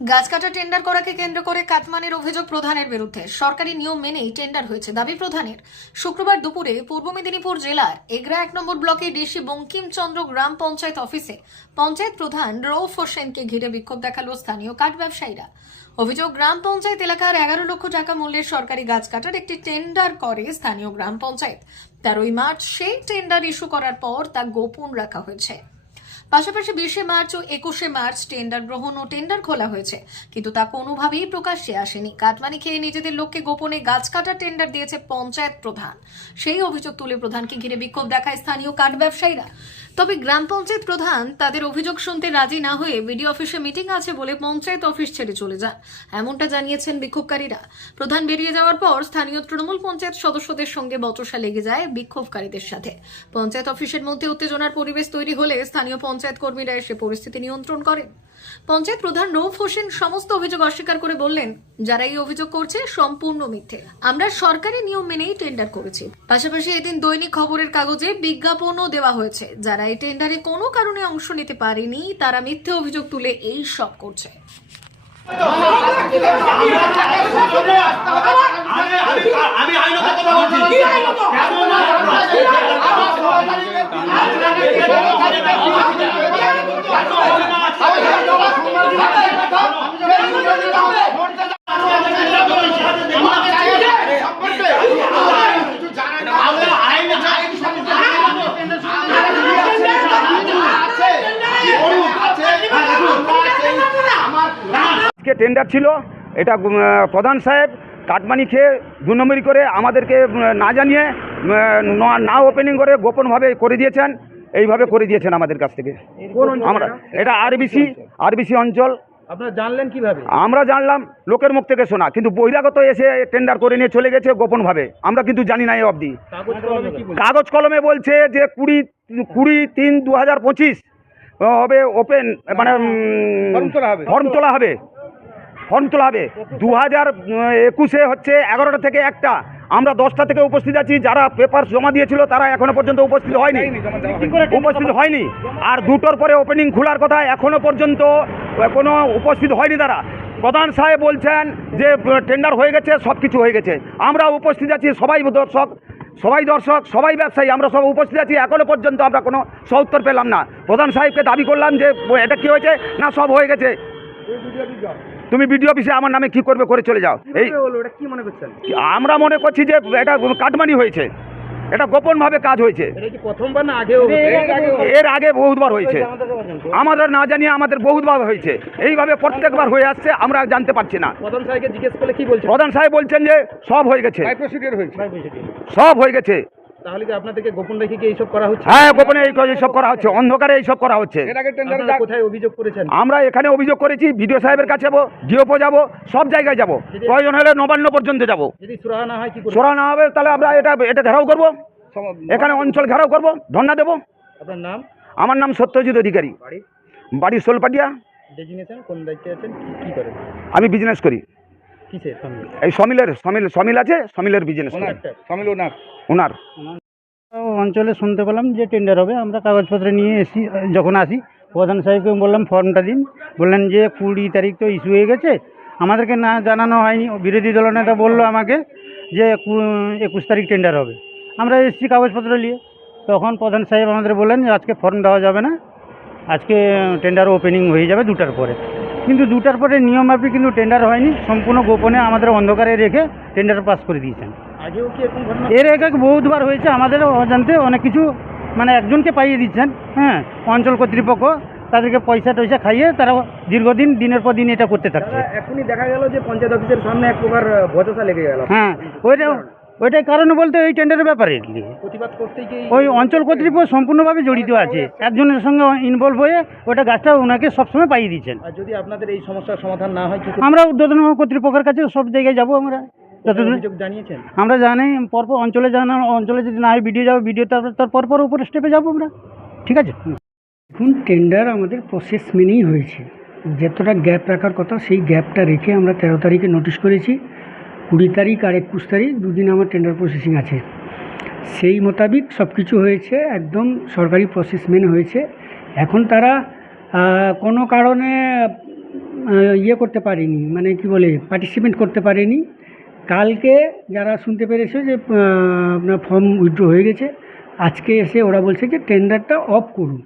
গাছ কাটা টেন্ডার করাকে কেন্দ্র করে কাটমানের অভিযোগ প্রধানের বিরুদ্ধে। সরকারি নিয়ম মেনেই টেন্ডার হয়েছে দাবি প্রধানের। শুক্রবার দুপুরে পূর্ব মেদিনীপুর জেলার এগরা এক নম্বর ব্লকে ডিসি বঙ্কিমচন্দ্র গ্রাম পঞ্চায়েত অফিসে পঞ্চায়েত প্রধান রৌফ হোসেনকে ঘিরে বিক্ষোভ দেখাল স্থানীয় কাঠ ব্যবসায়ীরা। অভিযোগ, গ্রাম পঞ্চায়েত এলাকার এগারো লক্ষ টাকা মূল্যের সরকারি গাছ কাটার একটি টেন্ডার করে স্থানীয় গ্রাম পঞ্চায়েত। তেরোই মার্চ সেই টেন্ডার ইস্যু করার পর তা গোপন রাখা হয়েছে। পাশাপাশি বিশে মার্চ ও একুশে মার্চ টেন্ডার গ্রহণ ও টেন্ডার খোলা হয়েছে। কিন্তু তা কোনোভাবেই প্রকাশ্যে আসেনি। কাটমানি খেয়ে নিজেদের লোককে গোপনে গাছ কাটার টেন্ডার দিয়েছে পঞ্চায়েত প্রধান। সেই অভিযোগ তুলে প্রধানকে ঘিরে বিক্ষোভ দেখায় স্থানীয় কাঠ ব্যবসায়ীরা। তবে গ্রাম পঞ্চায়েত প্রধান তাদের অভিযোগ শুনতে রাজি না হয়ে বিডিও অফিসে মিটিং আছে বলে পঞ্চায়েত অফিস ছেড়ে চলে যান। এমনটা জানিয়েছেন বিক্ষোভকারীরা। প্রধান বেরিয়ে যাওয়ার পর স্থানীয় তৃণমূল পঞ্চায়েত সদস্যদের সঙ্গে বচসা লেগে যায় বিক্ষোভকারীদের সাথে। পঞ্চায়েত অফিসের মধ্যে উত্তেজনার পরিবেশ তৈরি হলে স্থানীয় পঞ্চায়েত কর্মীরা এসে পরিস্থিতি নিয়ন্ত্রণ করেন। পঞ্চায়েত প্রধান রৌফ হোসেন সমস্ত অভিযোগ অস্বীকার করে বললেন, যারা এই অভিযোগ করছে সম্পূর্ণ মিথ্যে। আমরা সরকারি নিয়ম মেনেই টেন্ডার করেছি। পাশাপাশি এদিন দৈনিক খবরের কাগজে বিজ্ঞাপনও দেওয়া হয়েছে। যারা এই টেন্ডারে কোনো কারণে অংশ নিতে পারেনি। তারা মিথ্যে অভিযোগ তুলে এই সব করছে। আমি আইনত কথা বলছি। আজকে টেন্ডার ছিল। এটা প্রধান সাহেব কাটমানি খেয়ে দু নম্বরই করে আমাদেরকে না জানিয়ে না- ওপেনিং করে গোপনভাবে করে দিয়েছেন। এইভাবে করে দিয়েছেন আমাদের কাছ থেকে। আমরা এটা? আরবিসি আরবিসি অঞ্চল। আপনারা জানলেন কীভাবে? আমরা জানলাম লোকের মুখ থেকে শোনা কিন্তু বহিরাগত এসে টেন্ডার করে নিয়ে চলে গেছে গোপনভাবে। আমরা কিন্তু জানি না এই অবধি। কাগজ কলমে বলছে? যে কুড়ি কুড়ি তিন দু হাজার পঁচিশ হবে ওপেন মানে ফর্ম তোলা হবে। ফর্ম তোলা হবে দু হাজার একুশে হচ্ছে এগারোটা থেকে একটা। আমরা দশটা থেকে উপস্থিত আছি যারা পেপার জমা দিয়েছিল তারা এখনও পর্যন্ত উপস্থিত হয়নি। উপস্থিত হয়নি। আর দুটোর পরে ওপেনিং খোলার কথা এখনও পর্যন্ত কোনো উপস্থিত হয়নি তারা। প্রধান সাহেব বলছেন যে টেন্ডার হয়ে গেছে সব কিছু হয়ে গেছে। আমরা উপস্থিত আছি সবাই দর্শক সবাই দর্শক সবাই ব্যবসায়ী আমরা সব উপস্থিত আছি। এখনও পর্যন্ত আমরা কোনো সউত্তর পেলাম না। প্রধান সাহেবকে দাবি করলাম যে এটা কি হয়েছে? না সব হয়ে গেছে। তুমি বিডিও অফিসে আমার নামে কি করবে করে চলে যাও। এই কি মনে করছেন? আমরা মনে করছি যে এটা কাটমানি হয়েছে। এটা গোপনভাবে কাজ হয়েছে। এটা কি প্রথমবার না আগেও এর আগে বহুতবার হয়েছে। আমাদের না জানিয়ে আমাদের বহুতবার হয়েছে। এইভাবে প্রত্যেকবার হয়ে আসছে আমরা জানতে পারছি না। প্রধান সাহেবকে জিজ্ঞেস করলে কি বলছেন? প্রধান সাহেব বলছেন যে সব হয়ে গেছে। সব হয়ে গেছে। তাহলে কি আপনাদেরকে গোপন রেখে কি এইসব করা হচ্ছে? হ্যাঁ গোপনে এই এইসব করা হচ্ছে অন্ধকারে এইসব করা হচ্ছে। কোথায় অভিযোগ করেছেন? আমরা এখানে অভিযোগ করেছি বিডিও সাহেবের কাছে যাব ডিওপো যাব সব জায়গায় যাব। প্রয়োজন হলে নবান্ন পর্যন্ত যাব। যদি সুরাহা না হয় কি করবেন সোরা না হবে তাহলে আমরা এটা এটা ঘেরাও করব। এখানে অঞ্চল ঘেরাও করব ধর্ণা দেবো। আপনার নাম? আমার নাম সত্যজিৎ অধিকারী। বাড়ি? বাড়ি সোলপাটিয়া। ডেজিনেশন কোন দায়িত্বে আছেন? কি- কি করেন? আমি বিজনেস করি। কিসের এই সমিলের সমিল সমিল আছে? সমিলের বিজনেস ওনার। ওনার। অঞ্চলে শুনতে পেলাম যে টেন্ডার হবে আমরা কাগজপত্র নিয়ে এসি যখন আসি প্রধান সাহেবকে বললাম ফর্মটা দিন। বললেন যে কুড়ি তারিখ তো ইস্যু হয়ে গেছে। আমাদেরকে না জানানো হয়নি। বিরোধী দলনেতা বলল আমাকে যে কু- একুশ তারিখ টেন্ডার হবে। আমরা এসছি কাগজপত্র নিয়ে। তখন প্রধান সাহেব আমাদের বললেন আজকে ফর্ম দেওয়া যাবে না। আজকে টেন্ডার ওপেনিং হয়ে যাবে দুটার পরে। কিন্তু দুটার পরে নিয়ম মাফিক কিন্তু টেন্ডার হয়নি সম্পূর্ণ গোপনে আমাদের অন্ধকারে রেখে টেন্ডার পাস করে দিয়েছেন। এর আগে বহুতবার হয়েছে আমাদের অজান্তে অনেক কিছু মানে একজনকে পাইয়ে দিচ্ছেন হ্যাঁ অঞ্চল কর্তৃপক্ষ তাদেরকে পয়সা টয়সা খাইয়ে তারা দীর্ঘদিন দিনের পর দিন এটা করতে থাকছে। এখনই দেখা গেল যে পঞ্চায়েত অফিসের সামনে এক প্রকার বচসা লেগে গেল। হ্যাঁ ওইটা ওইটাই কারণে বলতে ওই টেন্ডারের ব্যাপারে। প্রতিবাদ ওই অঞ্চল কর্তৃপক্ষ সম্পূর্ণভাবে জড়িত আছে। একজনের সঙ্গে ইনভলভ হয়ে ওটা গাছটা ওনাকে সবসময় পাইয়ে দিচ্ছেন। আর যদি আপনাদের এই সমস্যার সমাধান না হয় আমরা উদ্বোধন কর্তৃপক্ষের কাছে সব জায়গায় যাব আমরা। যতদূর জানিয়েছেন? আমরা জানি পরপর অঞ্চলে জানা অঞ্চলে যদি না হয় ভিডিও যাব ভিডিও তারপর তার পরপর উপরে স্টেপে যাব আমরা। ঠিক আছে? এখন টেন্ডার আমাদের প্রসেস মেনেই হয়েছে। যতটা গ্যাপ রাখার কথা সেই গ্যাপটা রেখে আমরা তেরো তারিখে নোটিশ করেছি। কুড়ি তারিখ আর একুশ তারিখ দুদিন আমার টেন্ডার প্রসেসিং আছে। সেই মোতাবিক সব কিছু হয়েছে, একদম সরকারি প্রসেস মেনে হয়েছে। এখন তারা কোনো কারণে ইয়ে করতে পারেনি মানে কি বলে পার্টিসিপেট করতে পারেনি। কালকে যারা শুনতে পেরেছে যে আপনার ফর্ম উইথড্র হয়ে গেছে, আজকে এসে ওরা বলছে যে টেন্ডারটা অফ করুন।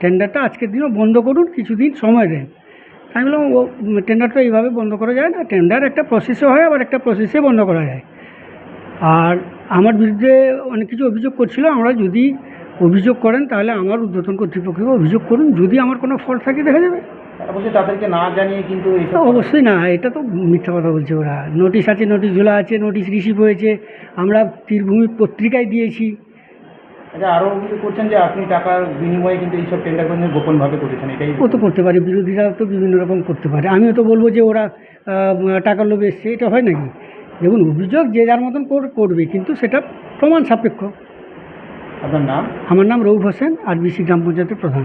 টেন্ডারটা আজকের দিনও বন্ধ করুন, কিছুদিন সময় দেন। আমি বললাম ও টেন্ডারটা এইভাবে বন্ধ করা যায় না? টেন্ডার একটা প্রসেসে হয় আবার একটা প্রসেসে বন্ধ করা যায়। আর আমার বিরুদ্ধে অনেক কিছু অভিযোগ করছিল আমরা যদি অভিযোগ করেন তাহলে আমার ঊর্ধ্বতন কর্তৃপক্ষকে অভিযোগ করুন যদি আমার কোনো ফল্ট থাকে দেখা যাবে। বলছে তাদেরকে না জানিয়ে কিন্তু অবশ্যই না এটা তো মিথ্যা কথা বলছে ওরা। নোটিশ আছে নোটিশ ঝোলা আছে নোটিশ রিসিভ হয়েছে আমরা তীরভূমি পত্রিকায় দিয়েছি। আচ্ছা আরও অভিযোগ করছেন যে আপনি টাকার বিনিময়ে কিন্তু এইসব টেন্ডার গোপনভাবে করেছেন এটাই ও তো করতে পারে বিরোধীরা তো বিভিন্ন রকম করতে পারে। আমিও তো বলব যে ওরা টাকার লোভে এসছে এটা হয় নাকি? দেখুন অভিযোগ যে যার মতন কর- করবে কিন্তু সেটা প্রমাণ সাপেক্ষ। আপনার নাম? আমার নাম রৌফ হোসেন আর বিসি গ্রাম পঞ্চায়েতের প্রধান।